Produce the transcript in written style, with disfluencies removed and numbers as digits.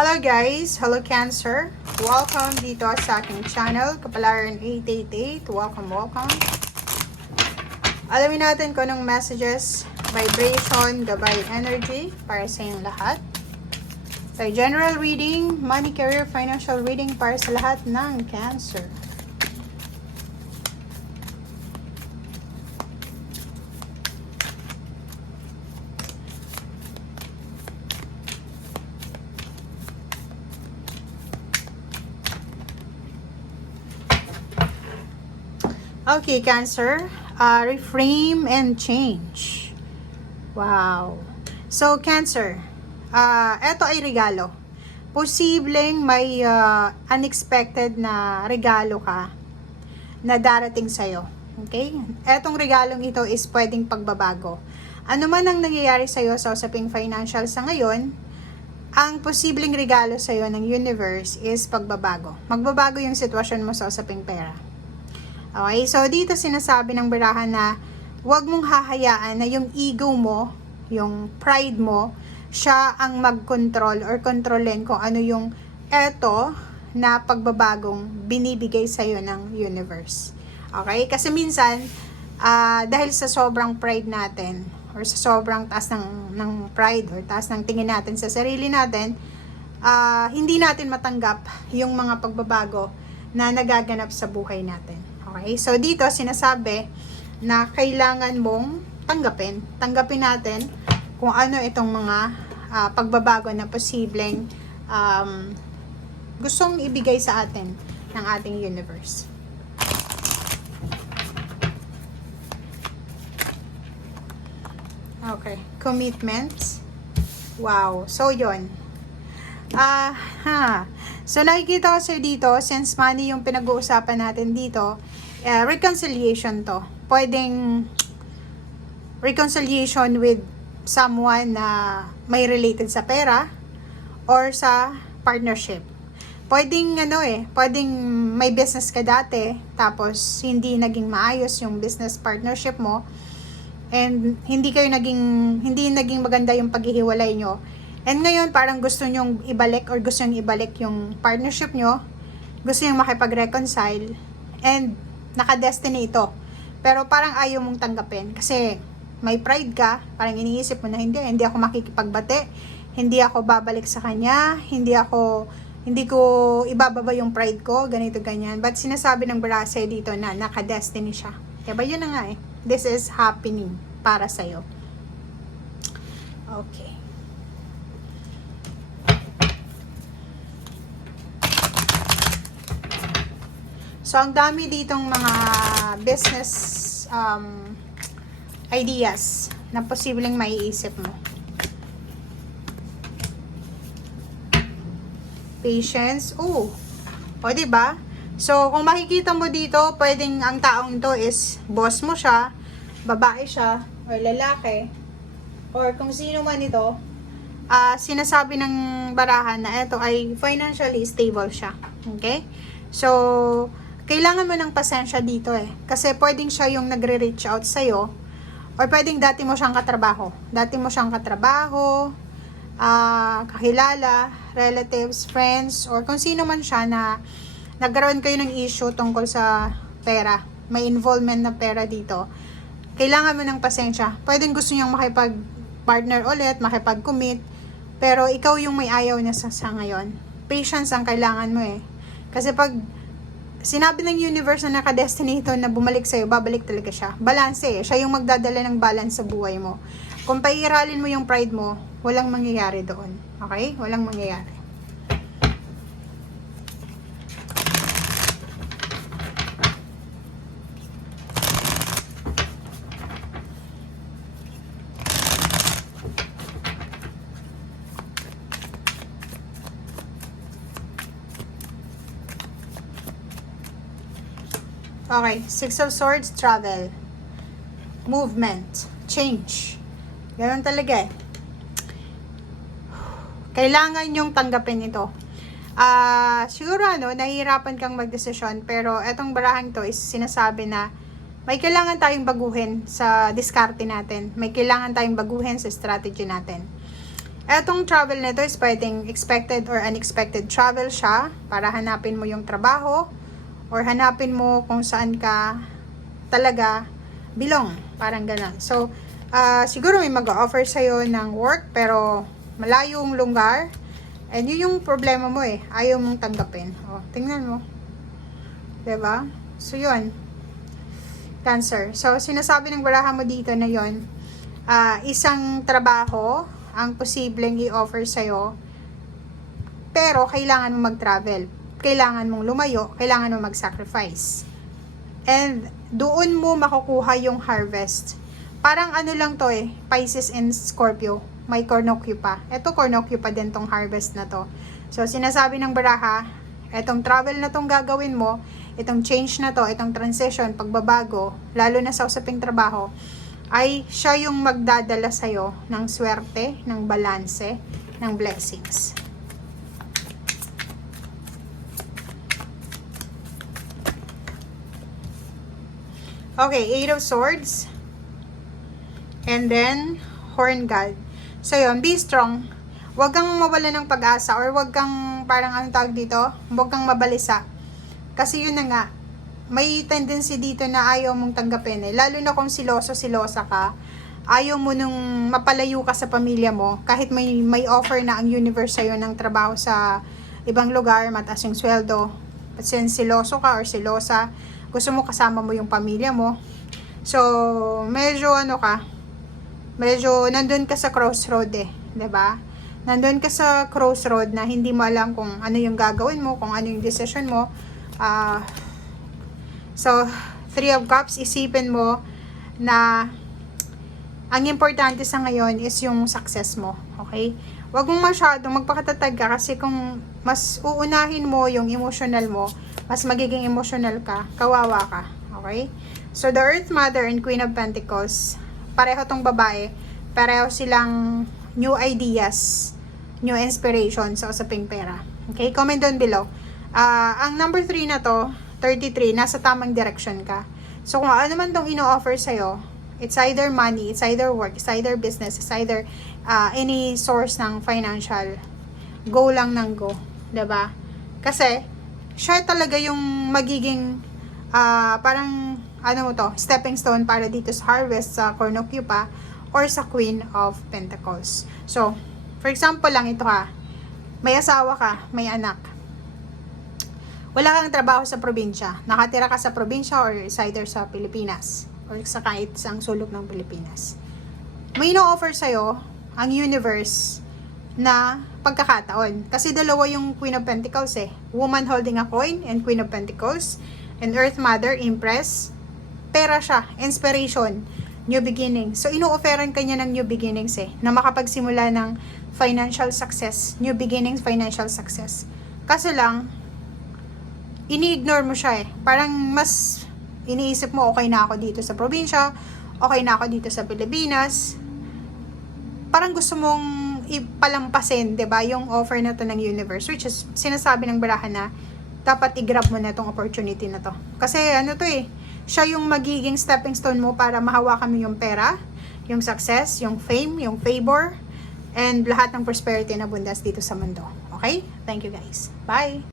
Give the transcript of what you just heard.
Hello guys! Hello Cancer! Welcome dito sa aking channel, Kapalaran 888. Welcome! Alamin natin kung anong messages, vibration, gabay energy para sa inyong lahat. So, general reading, money, career, financial reading para sa lahat ng Cancer. Okay, Cancer. Reframe and change. Wow. So, Cancer. Eto ay regalo. Posibleng may unexpected na regalo ka na darating sa'yo. Okay? Etong regalong ito is pwedeng pagbabago. Ano man ang nangyayari sa'yo sa usaping financial sa ngayon, ang posibleng regalo sa'yo ng universe is pagbabago. Magbabago yung sitwasyon mo sa usaping pera. Okay, so dito sinasabi ng barahan na huwag mong hahayaan na yung ego mo, yung pride mo, siya ang mag-control or kontrolin kung ano yung eto na pagbabagong binibigay sa'yo ng universe. Okay, kasi minsan, dahil sa sobrang pride natin, or sa sobrang taas ng pride, or taas ng tingin natin sa sarili natin, hindi natin matanggap yung mga pagbabago na nagaganap sa buhay natin. Okay, so dito sinasabi na kailangan mong tanggapin. Tanggapin natin kung ano itong mga pagbabago na posibleng gustong ibigay sa atin ng ating universe. Okay, commitments. Wow, so yon. So nakikita ko dito, since money yung pinag-uusapan natin dito, reconciliation to. Pwedeng reconciliation with someone na may related sa pera or sa partnership. Pwedeng pwedeng may business ka dati tapos hindi naging maayos yung business partnership mo and hindi naging maganda yung paghihiwalay nyo. And ngayon, parang gusto nyong ibalik or gusto nyong ibalik yung partnership nyo. Gusto nyong makipag-reconcile. And naka-destiny ito. Pero parang ayaw mong tanggapin. Kasi may pride ka. Parang iniisip mo na hindi ako makikipagbate. Hindi ako babalik sa kanya. Hindi ko ibababa yung pride ko. Ganito, ganyan. But sinasabi ng Barase dito na naka-destiny siya. Diba yun na nga eh. This is happening para sa'yo. Okay. So, ang dami ditong mga business ideas na posibleng maiisip mo. Patience. O, diba? So, kung makikita mo dito, pwedeng ang taong ito is boss mo siya, babae siya, or lalaki, or kung sino man ito, sinasabi ng barahan na ito ay financially stable siya. Okay? So, kailangan mo ng pasensya dito eh. Kasi pwedeng siya yung nagre-reach out sa'yo. Or pwedeng dati mo siyang katrabaho. Kakilala, relatives, friends, or kung sino man siya na nagkaroon kayo ng issue tungkol sa pera. May involvement na pera dito. Kailangan mo ng pasensya. Pwedeng gusto niyang makipag-partner ulit, makipag-commit. Pero ikaw yung may ayaw niya sa ngayon. Patience ang kailangan mo eh. Kasi pag sinabi ng universe na naka-destiny ito na bumalik sa'yo, babalik talaga siya. Balance eh. Siya yung magdadala ng balance sa buhay mo. Kung paiiralin mo yung pride mo, walang mangyayari doon. Okay? Walang mangyayari. Okay, Six of Swords, travel, movement, change. Ganun talaga eh. Kailangan yung tanggapin ito. Siguro nahihirapan kang magdesisyon, pero etong barahang to is sinasabi na may kailangan tayong baguhin sa diskarte natin. May kailangan tayong baguhin sa strategy natin. Etong travel nito is pwedeng expected or unexpected travel siya para hanapin mo yung trabaho or hanapin mo kung saan ka talaga belong. Parang ganun. So, siguro may mag-offer sa'yo ng work pero malayong lugar. And yun yung problema mo eh. Ayaw mong tanggapin. O, tingnan mo. 'Di ba? So, yun. Cancer. So, sinasabi ng baraha mo dito na yun, isang trabaho ang posibleng i-offer sa'yo, pero kailangan mo mag-travel. Kailangan mong lumayo, kailangan mo mag-sacrifice. And doon mo makukuha yung harvest. Parang ano lang to eh, Pisces and Scorpio. May cornucopia pa. Ito cornucopia pa din tong harvest na to. So, sinasabi ng baraha, etong travel na tong gagawin mo, itong change na to, itong transition, pagbabago, lalo na sa usaping trabaho, ay siya yung magdadala sa'yo ng swerte, ng balanse, ng blessings. Okay, Eight of Swords. And then, Horn God. So yun, be strong. Huwag kang mawala ng pag-asa or huwag kang parang anong tawag dito, huwag kang mabalisa. Kasi yun na nga, may tendency dito na ayaw mong tanggapin eh. Lalo na kung silosa ka, ayaw mo nung mapalayo ka sa pamilya mo, kahit may offer na ang universe sa'yo ng trabaho sa ibang lugar, mataas yung sweldo. But since siloso ka or silosa, gusto mo kasama mo yung pamilya mo. So, medyo medyo nandun ka sa crossroad eh, 'di ba? Nandun ka sa crossroad na hindi mo alam kung ano yung gagawin mo, kung ano yung decision mo. So, Three of Cups, isipin mo na ang importante sa ngayon is yung success mo, okay? Huwag mong masyadong magpakatatag ka kasi kung mas uunahin mo yung emotional mo, mas magiging emotional ka, kawawa ka, okay? So, the Earth Mother and Queen of Pentacles, pareho tong babae, pareho silang new ideas, new inspiration sa usaping pera. Okay, comment down below. Ang number 3 na to, 33, nasa tamang direction ka. So, kung ano man tong ino-offer sa'yo, it's either money, it's either work, it's either business, it's either any source ng financial, go lang ng go. 'Di ba? Kasi, siya talaga yung magiging, parang, ano mo to, stepping stone para dito sa harvest, sa cornucopia, or sa Queen of Pentacles. So, for example lang ito ha, may asawa ka, may anak. Wala kang trabaho sa probinsya. Nakatira ka sa probinsya or is either sa Pilipinas or sa kahit sa sulok ng Pilipinas. May ino-offer sa'yo ang universe na pagkakataon. Kasi dalawa yung Queen of Pentacles eh. Woman holding a coin and Queen of Pentacles. And Earth Mother, Empress. Pera siya, inspiration, new beginning. So, ino-offeran kanya ng new beginnings eh. Na makapagsimula ng financial success. New beginnings, financial success. Kaso lang, ini-ignore mo siya eh. Parang mas iniisip mo, okay na ako dito sa probinsya, okay na ako dito sa Pilipinas. Parang gusto mong ipalampasin, 'di ba, yung offer na to ng universe, which is sinasabi ng baraha na dapat i-grab mo na tong opportunity na to. Kasi ano to eh, siya yung magiging stepping stone mo para mahawakan mo yung pera, yung success, yung fame, yung favor, and lahat ng prosperity na abundance dito sa mundo. Okay? Thank you guys. Bye!